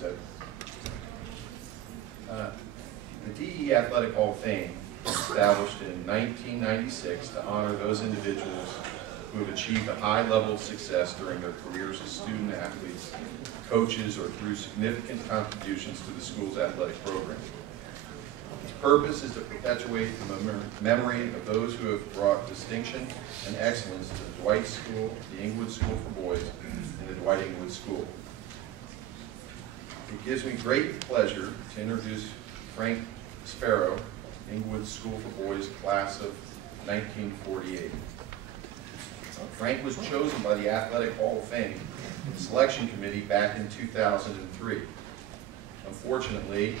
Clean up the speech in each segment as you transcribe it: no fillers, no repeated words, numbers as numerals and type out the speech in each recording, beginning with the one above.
So, the DE Athletic Hall of Fame was established in 1996 to honor those individuals who have achieved a high level of success during their careers as student athletes, coaches, or through significant contributions to the school's athletic program. Its purpose is to perpetuate the memory of those who have brought distinction and excellence to the Dwight School, the Englewood School for Boys, and the Dwight-Englewood School. It gives me great pleasure to introduce Frank Sparrow, Englewood School for Boys, class of 1948. Frank was chosen by the Athletic Hall of Fame Selection Committee back in 2003. Unfortunately,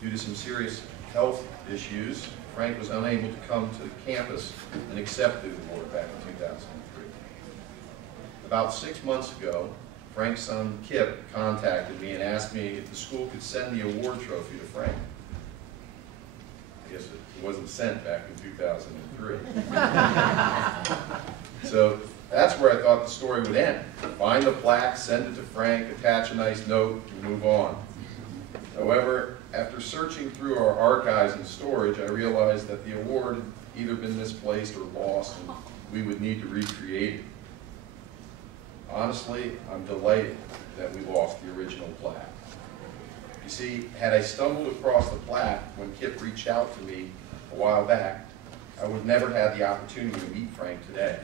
due to some serious health issues, Frank was unable to come to the campus and accept the award back in 2003. About 6 months ago, Frank's son Kip contacted me and asked me if the school could send the award trophy to Frank. I guess it wasn't sent back in 2003. So that's where I thought the story would end. Find the plaque, send it to Frank, attach a nice note, and move on. However, after searching through our archives and storage, I realized that the award had either been misplaced or lost, and we would need to recreate it. Honestly, I'm delighted that we lost the original plaque. You see, had I stumbled across the plaque when Kip reached out to me a while back, I would never have the opportunity to meet Frank today.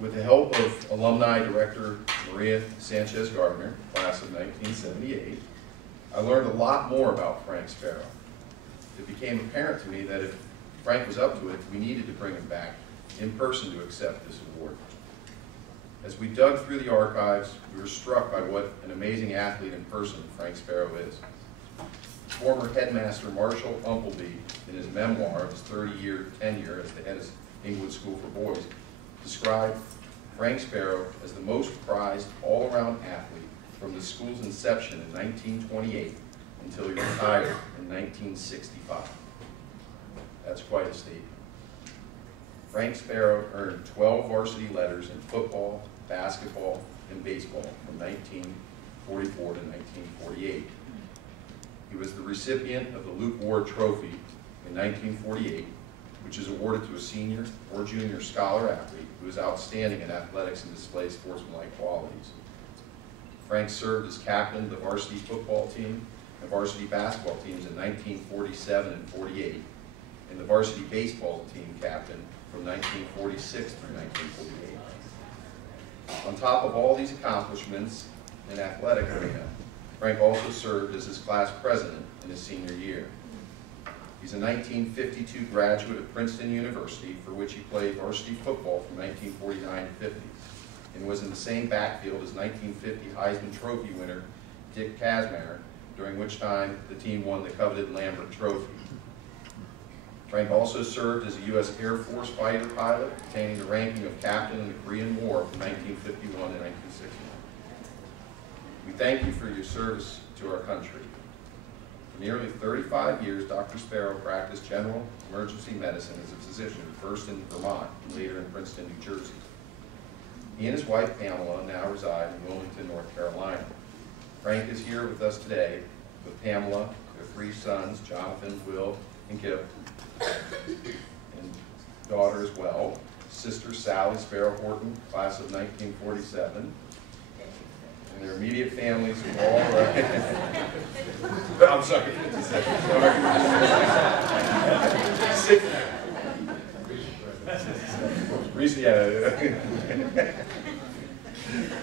With the help of alumni director Maria Sanchez-Gardner, class of 1978, I learned a lot more about Frank Sparrow. It became apparent to me that if Frank was up to it, we needed to bring him back in person to accept this award. As we dug through the archives, we were struck by what an amazing athlete in person Frank Sparrow is. Former headmaster Marshall Umpleby, in his memoir of his 30-year tenure as the head of Englewood School for Boys, described Frank Sparrow as the most prized all-around athlete from the school's inception in 1928 until he retired in 1965. That's quite a statement. Frank Sparrow earned 12 varsity letters in football, basketball, and baseball from 1944 to 1948. He was the recipient of the Luke Ward Trophy in 1948, which is awarded to a senior or junior scholar athlete who is outstanding in athletics and displays sportsmanlike qualities. Frank served as captain of the varsity football team and varsity basketball teams in 1947 and 48, and the varsity baseball team captain from 1946 through 1948. On top of all these accomplishments in athletic arena, Frank also served as his class president in his senior year. He's a 1952 graduate of Princeton University, for which he played varsity football from 1949 to 50, and was in the same backfield as 1950 Heisman Trophy winner Dick Kazmaier, during which time the team won the coveted Lambert Trophy. Frank also served as a U.S. Air Force fighter pilot, attaining the ranking of captain in the Korean War from 1951 to 1961. We thank you for your service to our country. For nearly 35 years, Dr. Sparrow practiced general emergency medicine as a physician, first in Vermont and later in Princeton, New Jersey. He and his wife, Pamela, now reside in Wilmington, North Carolina. Frank is here with us today with Pamela, their 3 sons, Jonathan, Will, and Kip, and daughter as well, sister Sally Sparrow Horton, class of 1947, and their immediate families of all I'm sorry, 57.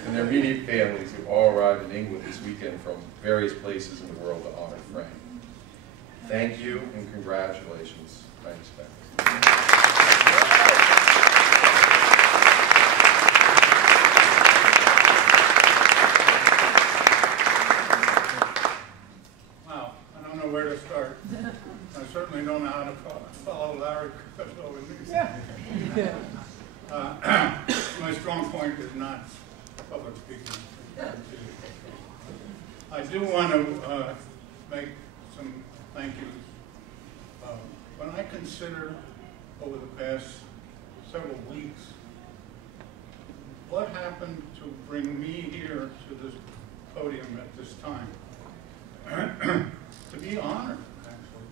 And their immediate families who all arrived in England this weekend from various places in the world to honor Frank. Thank you and congratulations, Frank Sparrow. Wow, I don't know where to start. I certainly don't know how to follow Larry over these. My strong point is not public speaking. I do want to make some thank yous. When I consider over the past several weeks what happened to bring me here to this podium at this time. To be honored, actually,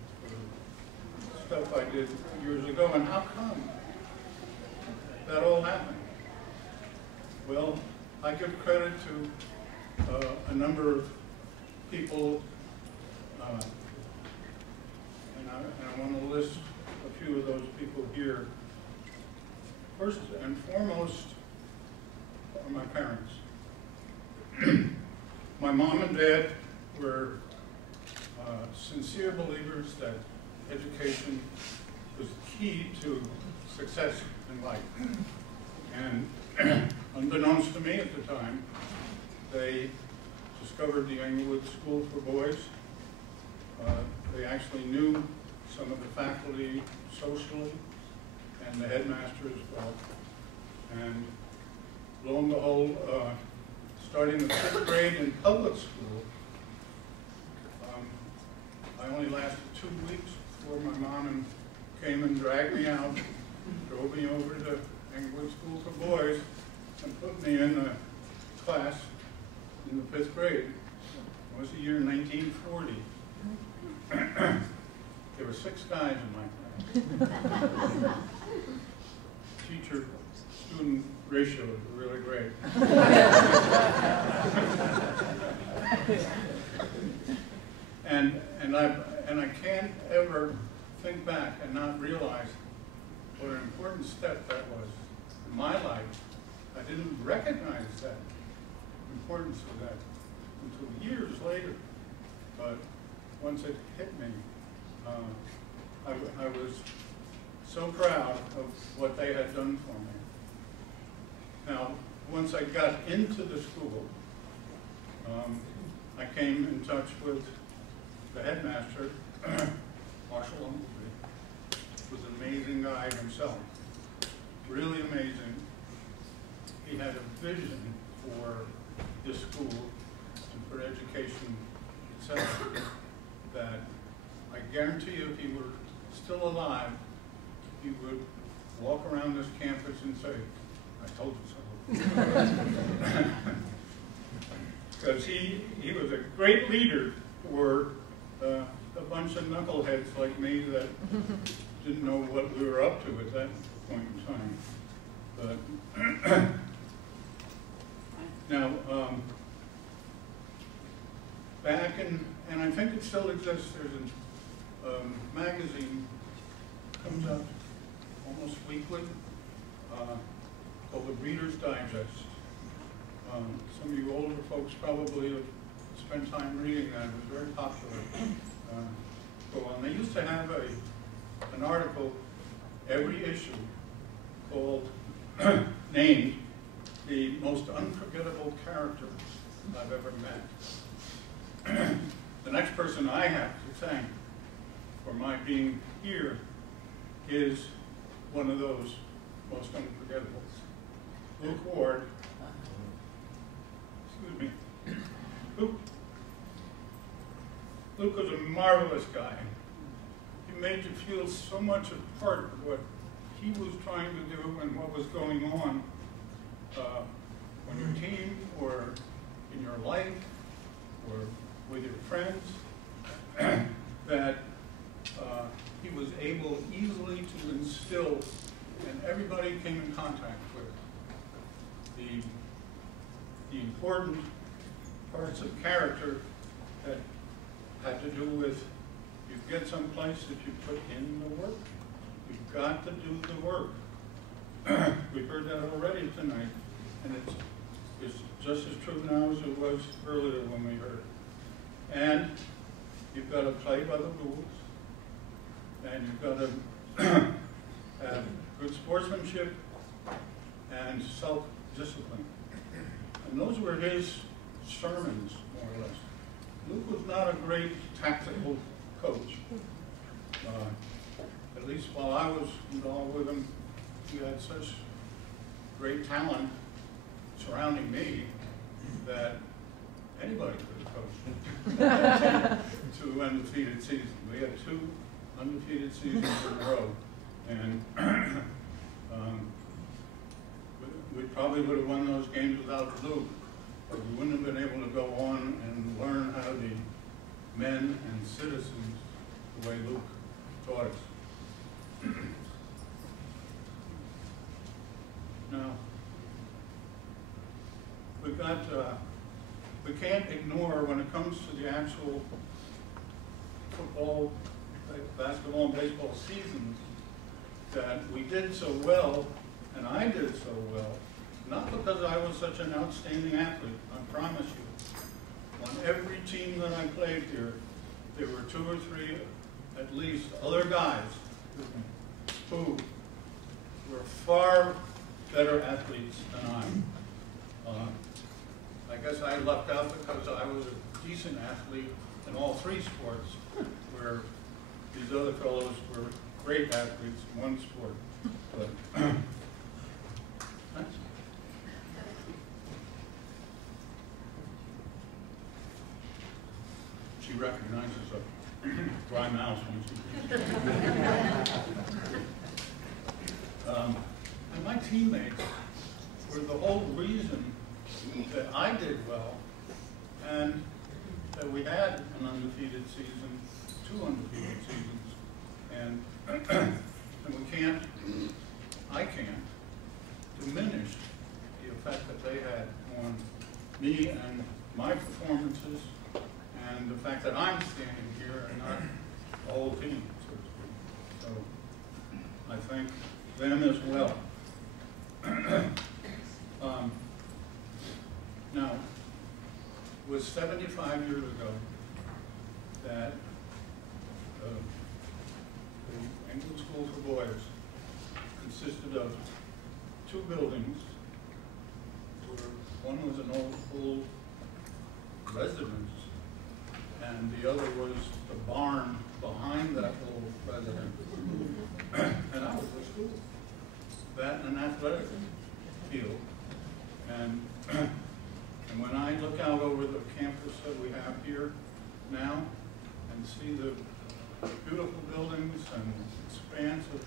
for stuff I did years ago. And how come that all happened? Well, I give credit to a number of people, and I want to list a few of those people here. First and foremost are my parents. My mom and dad were sincere believers that education was the key to success in life. And unbeknownst to me at the time, they discovered the Englewood School for Boys. They actually knew some of the faculty socially and the headmaster as well. And lo and behold, starting the 5th grade in public school, I only lasted 2 weeks before my mom came and dragged me out, drove me over to Englewood School for Boys, and put me in a class in the 5th grade. It was the year 1940. There were 6 guys in my class. Teacher-student ratio was really great. And I can't ever think back and not realize what an important step that was in my life. I didn't recognize that importance of that until years later. But once it hit me, I was so proud of what they had done for me. Now, once I got into the school, I came in touch with the headmaster, Marshall Umbleby, was an amazing guy himself, really amazing. He had a vision for this school and for education itself that I guarantee you, if he were still alive, he would walk around this campus and say, "I told you so." Because he was a great leader for a bunch of knuckleheads like me that didn't know what we were up to at that point in time. But now, back in, and I think it still exists, there's a magazine comes out almost weekly called the Reader's Digest. Some of you older folks probably have spent time reading that. It was very popular. And they used to have an article every issue called, named the most unforgettable character I've ever met. The next person I have to thank for my being here is one of those most unforgettables. Luke Ward, excuse me. Luke was a marvelous guy. He made you feel so much a part of what he was trying to do and what was going on on your team or in your life or with your friends, that he was able easily to instill, and everybody came in contact with, the important parts of character that had to do with, you get someplace that you put in the work. You've got to do the work. We've heard that already tonight, and it's just as true now as it was earlier when we heard it. And you've got to play by the rules, and you've got to have good sportsmanship and self-discipline. And those were his sermons, more or less. Luke was not a great tactical coach. At least while I was involved with him, he had such great talent surrounding me that anybody could have coached 2 undefeated seasons. We had 2 undefeated seasons in a row, and we probably would have won those games without Luke. or we wouldn't have been able to go on and learn how to be men and citizens the way Luke taught us. Now, we can't ignore when it comes to the actual football, basketball, and baseball seasons that we did so well, and I did so well, not because I was such an outstanding athlete, I promise you. On every team that I played here, there were 2 or 3, at least, other guys who were far better athletes than I. I guess I lucked out because I was a decent athlete in all 3 sports, where these other fellows were great athletes in one sport. But she recognizes a dry mouse when she and my teammates were the whole reason that I did well, and that we had an undefeated season, 2 undefeated seasons, and I can't diminish the effect that they had on me and my performances, and the fact that I'm standing here and not the whole team, so to speak. So I thank them as well. Now, it was 75 years ago that the Englewood School for Boys consisted of 2 buildings. One was an old residence, and the other was the barn behind that old residence. And I was the school. That and an athletic field. And when I look out over the campus that we have here now and see the beautiful buildings and expanse of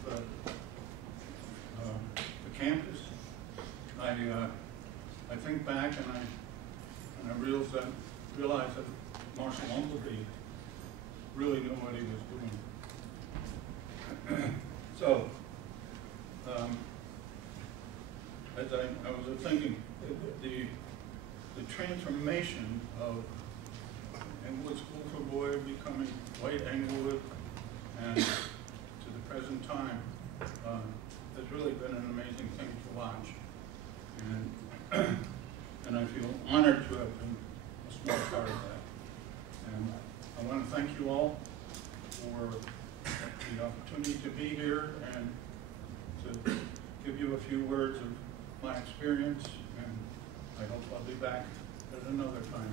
the campus, I think back and I realize that Marshall Umpleby really knew what he was doing. So, as I was thinking, the transformation of Englewood School for Boys becoming Dwight-Englewood and to the present time has really been an amazing thing to watch. And I feel honored to have been a small part of that. And I want to thank you all for the opportunity to be here and to give you a few words of my experience, and I hope I'll be back at another time.